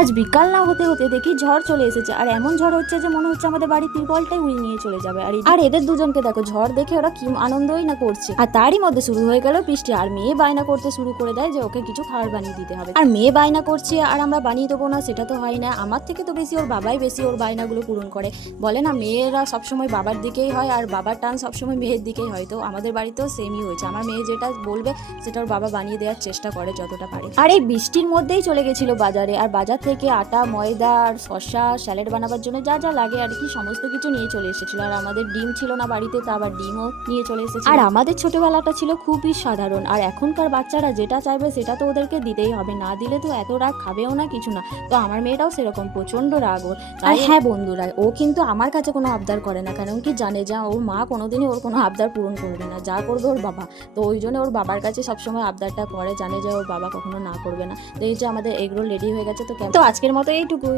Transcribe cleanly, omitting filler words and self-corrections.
আজ বিকাল না হতে হতে দেখি ঝড় চলে এসেছে, আর এমন ঝড় হচ্ছে যে মনে হচ্ছে আমাদের বাড়ির তিরপলটাই উড়িয়ে নিয়ে চলে যাবে। আর এদের দুজনকে দেখো, ঝড় দেখে ওরা কি আনন্দই না করছে। আর তারই মধ্যে শুরু হয়ে গেল বৃষ্টি, আর মেয়ে বায়না করতে শুরু করে দেয় যে ওকে কিছু খাবার বানিয়ে দিতে হবে। আর মেয়ে বায়না করছে আর আমরা বানিয়ে দেবো না, সেটা তো হয় না। আমার থেকে তো বেশি ওর বাবাই বেশি ওর বায়নাগুলো পূরণ করে। বলে না, মেয়েরা সবসময় বাবার দিকেই হয় আর বাবার টান সবসময় মেয়ের দিকেই হয়। তো আমাদের বাড়িতেও সেমই হয়েছে, আমার মেয়ে যেটা বলবে সেটা ওর বাবা বানিয়ে দেওয়ার চেষ্টা করে যতটা পারে। আর এই বৃষ্টির মধ্যেই চলে গেছিল বাজারে, আর বাজার থেকে আটা, ময়দা আর শসা, স্যালাড বানাবার জন্য যা যা লাগে আর কি সমস্ত কিছু নিয়ে চলে এসেছিল। আর আমাদের ডিম ছিল না বাড়িতে, তা আবার ডিমও নিয়ে চলে এসেছে। আর আমাদের ছোটবেলাটা ছিল খুবই সাধারণ, আর এখনকার বাচ্চারা যেটা চাইবে সেটা তো ওদেরকে দিতেই হবে, না দিলে তো এত রাগ খাবেও না, কিছু না। তো আমার মেয়েটাও সেরকম প্রচন্ড রাগ ওর। আর হ্যাঁ বন্ধুরা, ও কিন্তু আমার কাছে কোনো আবদার করে না, কারণ কি জানে যা ওর মা কোনোদিনই ওর কোনো আবদার পূরণ করবে না, যা করবে ওর বাবা। তো ওই জন্য ওর বাবার কাছে সবসময় আবদারটা করে, জানে যে ওর বাবা কখনো না করবে না। তো এই যে আমাদের এগরোল রেডি হয়ে গেছে, তো আজকের মতো এইটুকুই।